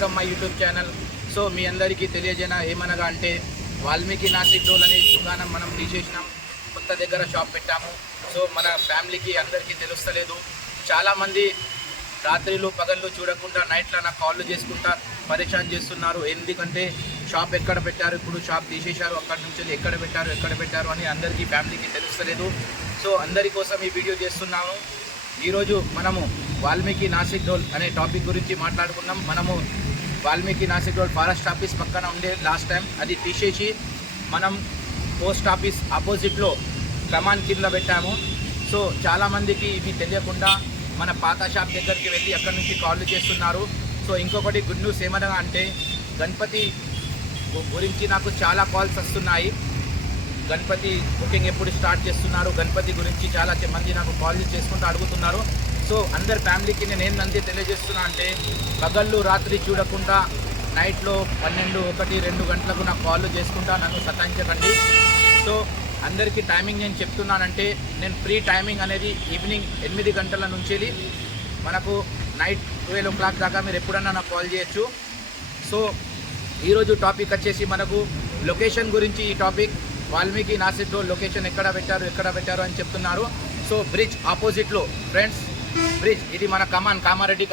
Welcome my YouTube channel. So మీ అందరికీ తెలియజేయన ఏమనగా అంటే వాల్మీకి నాసిక్ డోల్ అనే దుకాణం మనం తీసేసినాం, కొత్త దగ్గర షాప్ పెట్టాము. సో మన ఫ్యామిలీకి అందరికీ తెలుస్తలేదు. చాలామంది రాత్రిలు పగళ్ళు చూడకుండా నైట్లో నాకు కాళ్ళు చేసుకుంటా పరేషాన్ చేస్తున్నారు. ఎందుకంటే షాప్ ఎక్కడ పెట్టారు, ఇప్పుడు షాప్ తీసేశారు, అక్కడి నుంచి ఎక్కడ పెట్టారు అని అందరికీ ఫ్యామిలీకి తెలుస్తలేదు. సో అందరి కోసం ఈ వీడియో చేస్తున్నాము. ఈరోజు మనము వాల్మీకి నాసిక్ డోల్ అనే టాపిక్ గురించి మాట్లాడుకున్నాం. మనము వాల్మీకి నాసిక్ డోల్ ఫారెస్ట్ ఆఫీస్ పక్కన ఉండే లాస్ట్ టైం అది తీసేసి మనం పోస్ట్ ఆఫీస్ ఆపోజిట్లో కమాన్ కింద పెట్టాము. సో చాలామందికి ఇది తెలియకుండా మన పాత షాప్ దగ్గరికి వెళ్ళి అక్కడి నుంచి కాల్ చేస్తున్నారు. సో ఇంకొకటి గుడ్ న్యూస్ ఏమనగా అంటే గణపతి గురించి నాకు చాలా కాల్స్ వస్తున్నాయి. గణపతి బుకింగ్ ఎప్పుడు స్టార్ట్ చేస్తున్నారు, గణపతి గురించి చాలా మంది నాకు కాల్ చేసుకుంటూ అడుగుతున్నారు. సో అందరి ఫ్యామిలీకి నేను ఏంటంటే తెలియజేస్తున్నా అంటే పగళ్ళు రాత్రి చూడకుండా నైట్లో 12, 1, 2 గంటలకు నాకు కాల్ చేసుకుంటా నన్ను సతాయించకండి. సో అందరికీ టైమింగ్ నేను చెప్తున్నానంటే నేను ఫ్రీ టైమింగ్ అనేది ఈవినింగ్ 8 గంటల నుంచి మనకు నైట్ 12 o'clock దాకా మీరు ఎప్పుడన్నా నాకు కాల్ చేయొచ్చు. సో ఈరోజు టాపిక్ వచ్చేసి మనకు లొకేషన్ గురించి. ఈ టాపిక్ వాల్మీకి నాసిక్ డోల్ లొకేషన్ ఎక్కడ పెట్టారు అని చెప్తున్నారు. సో బ్రిడ్జ్ ఆపోజిట్లో ఫ్రెండ్స్, బ్రిడ్జ్ ఇది మన కామారెడ్డి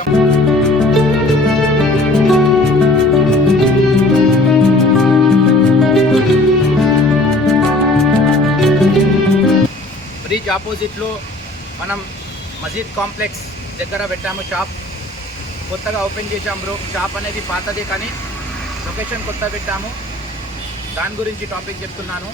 బ్రిడ్జ్ ఆపోజిట్లో మనం మజీద్ కాంప్లెక్స్ దగ్గర పెట్టాము షాప్. కొత్తగా ఓపెన్ చేశాం బ్రో. షాప్ అనేది పాతదే కానీ లొకేషన్ కొత్త పెట్టాము. దాని గురించి టాపిక్ చెప్తున్నాను.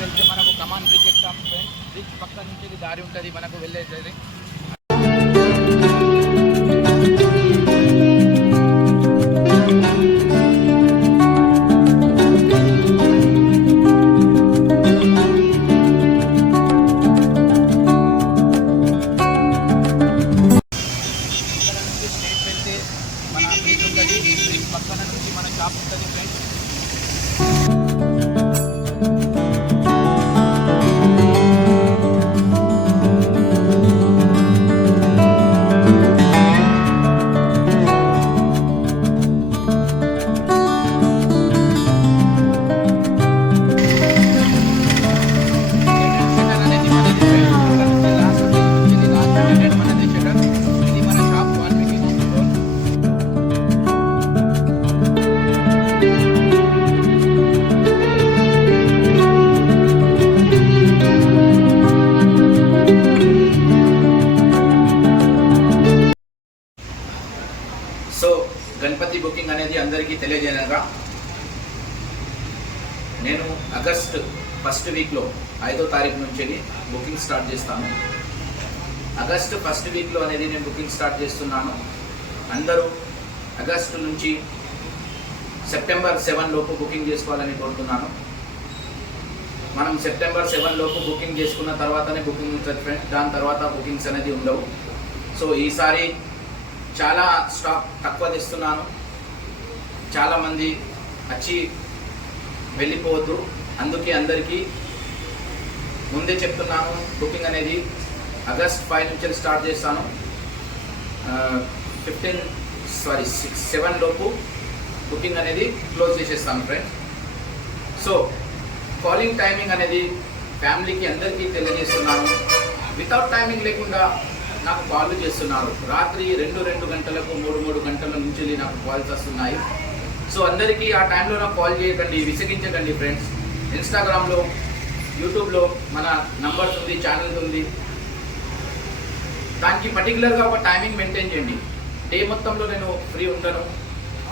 వెళ్తే మనకు కమాన్ బ్రిడ్జ్ ఎక్కుతాం ఫ్రెండ్స్. బ్రిడ్జ్ పక్క నుంచి దారి ఉంటుంది మనకు వెళ్ళేది. ఇక్కడ నుంచి స్ట్రేట్ వెళ్తే మన బ్రిడ్జ్ ఉంటుంది. బ్రిడ్జ్ పక్కన నుంచి మన షాప్ ఉంటుంది ఫ్రెండ్స్. సో గణపతి బుకింగ్ అనేది అందరికీ తెలియజేయనగా నేను ఆగస్ట్ 1st వీక్లో 5వ తారీఖు నుంచి బుకింగ్ స్టార్ట్ చేస్తాను. ఆగస్ట్ 1st వీక్లో అనేది నేను బుకింగ్ స్టార్ట్ చేస్తున్నాను. అందరూ ఆగస్టు నుంచి సెప్టెంబర్ 7 లోపు బుకింగ్ చేసుకోవాలని కోరుతున్నాను. మనం సెప్టెంబర్ 7 లోపు బుకింగ్ చేసుకున్న తర్వాతనే బుకింగ్ ఉంటుంది ఫ్రెండ్స్. దాని తర్వాత బుకింగ్స్ అనేది ఉండవు. సో ఈసారి చాలా స్టాక్ తక్కువ తెస్తున్నాను. చాలామంది వచ్చి వెళ్ళిపోవద్దు. అందుకే అందరికీ ముందే చెప్తున్నాను, బుకింగ్ అనేది ఆగస్ట్ 5 నుంచి స్టార్ట్ చేస్తాను. 7 లోపు బుకింగ్ అనేది క్లోజ్ చేసేస్తాను ఫ్రెండ్స్. సో కాలింగ్ టైమింగ్ అనేది ఫ్యామిలీకి అందరికీ తెలియజేస్తున్నాను. వితౌట్ టైమింగ్ లేకుండా నాకు కాల్ చేస్తున్నారు. రాత్రి 2 గంటలకు 3 గంటల నుంచి నాకు కాల్స్ వస్తున్నాయి. సో అందరికీ ఆ టైంలో నాకు కాల్ చేయకండి, విసిగించకండి ఫ్రెండ్స్. ఇన్స్టాగ్రామ్లో, యూట్యూబ్లో మన నంబర్స్ ఉంది, ఛానల్స్ ఉంది. దానికి పర్టికులర్గా ఒక టైమింగ్ మెయింటైన్ చేయండి. డే మొత్తంలో నేను ఫ్రీ ఉంటాను,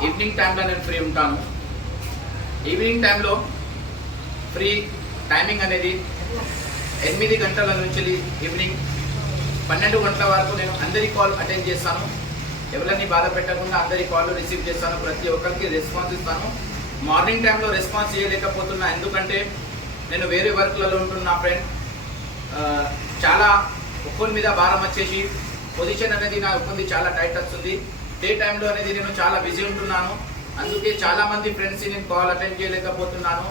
ఈవినింగ్ టైంలో నేను ఫ్రీ ఉంటాను. ఈవినింగ్ టైంలో ఫ్రీ టైమింగ్ అనేది 8 గంటల నుంచి ఈవినింగ్ 12 గంటల వరకు నేను అందరి కాల్ అటెండ్ చేస్తాను. ఎవరిని బాధ పెట్టకుండా అందరి కాల్ రిసీవ్ చేస్తాను, ప్రతి ఒక్కరికి రెస్పాన్స్ ఇస్తాను. మార్నింగ్ టైంలో రెస్పాన్స్ చేయలేకపోతున్నా, ఎందుకంటే నేను వేరే వర్క్లలో ఉంటున్నా ఫ్రెండ్. చాలా ఒక్కరి మీద భారం వచ్చేసి పొజిషన్ అనేది నా ఒక్కరిది చాలా టైట్ వస్తుంది. డే టైంలో అనేది నేను చాలా బిజీ ఉంటున్నాను, అందుకే చాలామంది ఫ్రెండ్స్కి నేను కాల్ అటెండ్ చేయలేకపోతున్నాను.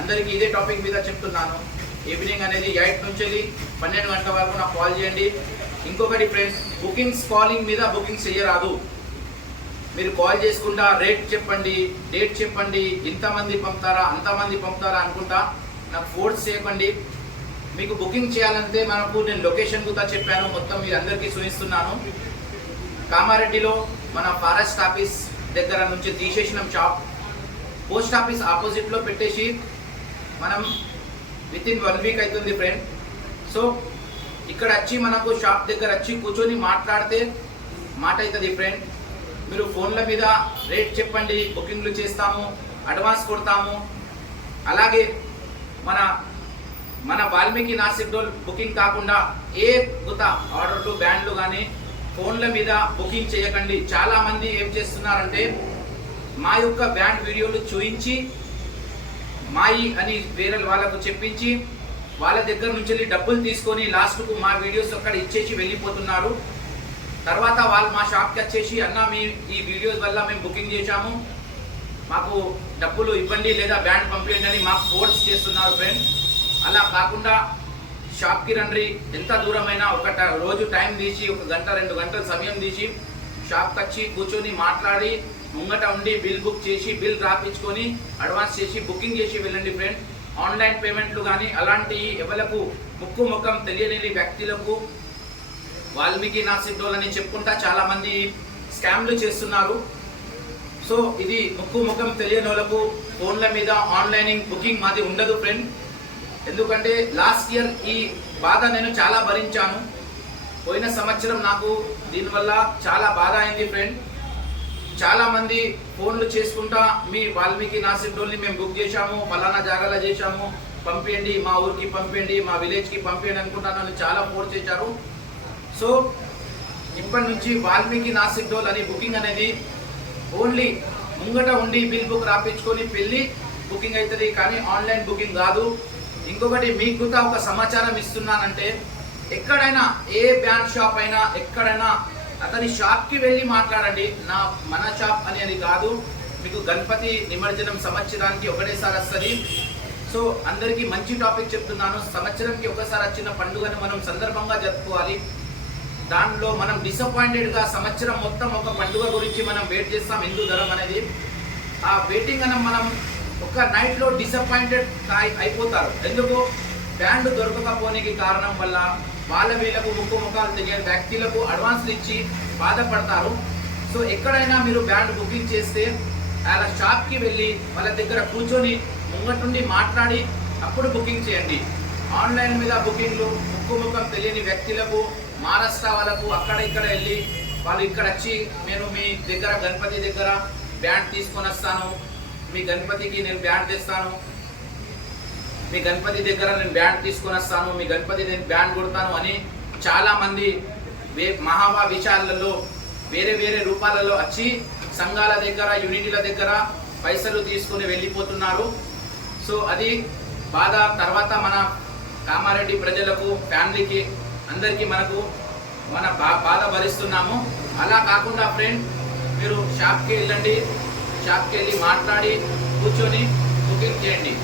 అందరికీ ఇదే టాపిక్ మీద చెప్తున్నాను. ఈవినింగ్ అనేది 8 నుంచి 12 గంటల వరకు నాకు కాల్ చేయండి. ఇంకొకటి ఫ్రెండ్స్, బుకింగ్స్ కాలింగ్ మీద బుకింగ్స్ చేయరాదు. మీరు కాల్ చేసుకుంటా రేట్ చెప్పండి, డేట్ చెప్పండి, ఇంతమంది పంపుతారా అంతమంది పంపుతారా అనుకుంటా నాకు ఫోర్స్ చేయకండి. మీకు బుకింగ్ చేయాలంటే మనకు నేను లొకేషన్ కూడా చెప్పాను, మొత్తం మీరు అందరికీ చూపిస్తున్నాను. కామారెడ్డిలో మన ఫారెస్ట్ ఆఫీస్ దగ్గర నుంచి తీసేసినాం షాప్. పోస్ట్ ఆఫీస్ ఆపోజిట్లో పెట్టేసి మనం వితిన్ 1 వీక్ అవుతుంది ఫ్రెండ్. సో ఇక్కడ వచ్చి మనకు షాప్ దగ్గర వచ్చి కూర్చొని మాట్లాడితే మాట అవుతుంది ఫ్రెండ్. మీరు ఫోన్ల మీద రేట్ చెప్పండి, బుకింగ్లు చేస్తాము, అడ్వాన్స్ కొడతాము. అలాగే మన వాల్మీకి నాసిక్ డోల్ బుకింగ్ కాకుండా ఏ కొత్త ఆర్డర్లు, బ్యాండ్లు కానీ ఫోన్ల మీద బుకింగ్ చేయకండి. చాలామంది ఏం చేస్తున్నారంటే మా యొక్క బ్యాండ్ వీడియోలు చూయించి మాయి అని వేరే వాళ్ళకు చెప్పించి వాళ్ళ దగ్గర నుంచి డబ్బులు తీసుకొని లాస్ట్కు మా వీడియోస్ అక్కడ ఇచ్చేసి వెళ్ళిపోతున్నారు. తర్వాత వాళ్ళు మా షాప్కి వచ్చేసి అన్న ఈ వీడియోస్ వల్ల మేము బుకింగ్ చేశాము, మాకు డబ్బులు ఇవ్వండి లేదా బ్యాండ్ పంపించండి అని మాకు ఫోర్స్ చేస్తున్నారు ఫ్రెండ్. అలా కాకుండా షాప్కి రండి, ఎంత దూరమైనా ఒక రోజు టైం తీసి 1 గంట 2 గంటల సమయం తీసి షాప్కి వచ్చి కూర్చొని మాట్లాడి ముంగట ఉండి బిల్ బుక్ చేసి బిల్ రాపించుకొని అడ్వాన్స్ చేసి బుకింగ్ చేసి వెళ్ళండి ఫ్రెండ్. ఆన్లైన్ పేమెంట్లు కానీ అలాంటి ఎవరికి ముక్కు ముఖం తెలియని వ్యక్తులకు వాల్మీకి నాసిక్ డోల్ అని చెప్పుకుంటా చాలామంది స్కామ్లు చేస్తున్నారు. సో ఇది ముక్కు ముఖం తెలియని వాళ్ళకు ఫోన్ల మీద ఆన్లైనింగ్ బుకింగ్ మాది ఉండదు ఫ్రెండ్. ఎందుకంటే లాస్ట్ ఇయర్ ఈ బాధ నేను చాలా భరించాను. పోయిన సంవత్సరం నాకు దీనివల్ల చాలా బాధ అయింది ఫ్రెండ్. చాలామంది ఫోన్లు చేసుకుంటా మీ వాల్మీకి నాసిక్ డోల్ని మేము బుక్ చేశాము, ఫలానా జాగాలో చేశాము, పంపించండి, మా ఊరికి పంపించండి, మా విలేజ్కి పంపించండి అనుకుంటాను చాలా ఫోర్స్ చేశారు. సో ఇప్పటి నుంచి వాల్మీకి నాసిక్ డోల్ అని బుకింగ్ అనేది ఓన్లీ ముంగట ఉండి బిల్ బుక్ రాపించుకొని పెళ్ళి బుకింగ్ అవుతుంది, కానీ ఆన్లైన్ బుకింగ్ కాదు. ఇంకొకటి మీకు కూడా ఒక సమాచారం ఇస్తున్నానంటే, ఎక్కడైనా ఏ బ్యాండ్ షాప్ అయినా ఎక్కడైనా అతని షాప్కి వెళ్ళి మాట్లాడండి. మన షాప్ అనేది కాదు. మీకు గణపతి నిమజ్జనం సంవత్సరానికి ఒకటేసారి వస్తుంది. సో అందరికీ మంచి టాపిక్ చెప్తున్నాను. సంవత్సరంకి ఒకసారి వచ్చిన పండుగను మనం సందర్భంగా జరుపుకోవాలి. దానిలో మనం డిసప్పాయింటెడ్గా సంవత్సరం మొత్తం ఒక పండుగ గురించి మనం వెయిట్ చేస్తాం, హిందూ ధర్మం అనేది. ఆ వెయిటింగ్ అని మనం ఒక నైట్లో డిసప్పాయింటెడ్ అయిపోతారు. ఎందుకు? బ్యాండ్ దొరకకపోనికి కారణం వల్ల వాళ్ళ వీళ్ళకు ముక్కు ముఖాలు తెలియని వ్యక్తులకు అడ్వాన్స్లు ఇచ్చి బాధపడతారు. సో ఎక్కడైనా మీరు బ్యాండ్ బుకింగ్ చేస్తే వాళ్ళ షాప్కి వెళ్ళి వాళ్ళ దగ్గర కూర్చొని ముంగటుండి మాట్లాడి అప్పుడు బుకింగ్ చేయండి. ఆన్లైన్ మీద బుకింగ్లు ముక్కు ముఖం తెలియని వ్యక్తులకు, మహారాష్ట్ర వాళ్ళకు అక్కడ ఇక్కడ వెళ్ళి వాళ్ళు ఇక్కడ వచ్చి నేను మీ దగ్గర గణపతి దగ్గర బ్యాండ్ తీసుకొని వస్తాను, మీ గణపతికి నేను బ్యాండ్ తెస్తాను, మీ గణపతి దగ్గర నేను బ్యాండ్ తీసుకొని వస్తాను, మీ గణపతి నేను బ్యాండ్ కొడతాను అని చాలామంది మహావా విషయాలలో వేరే వేరే రూపాలలో వచ్చి సంఘాల దగ్గర, యూనిటీల దగ్గర పైసలు తీసుకొని వెళ్ళిపోతున్నారు. సో అది బాధ. తర్వాత మన కామారెడ్డి ప్రజలకు, ఫ్యామిలీకి, అందరికీ మన బాధ భరిస్తున్నాము. అలా కాకుండా ఫ్రెండ్, మీరు షాప్కి వెళ్ళండి, షాప్కి వెళ్ళి మాట్లాడి కూర్చొని బుకింగ్ చేయండి.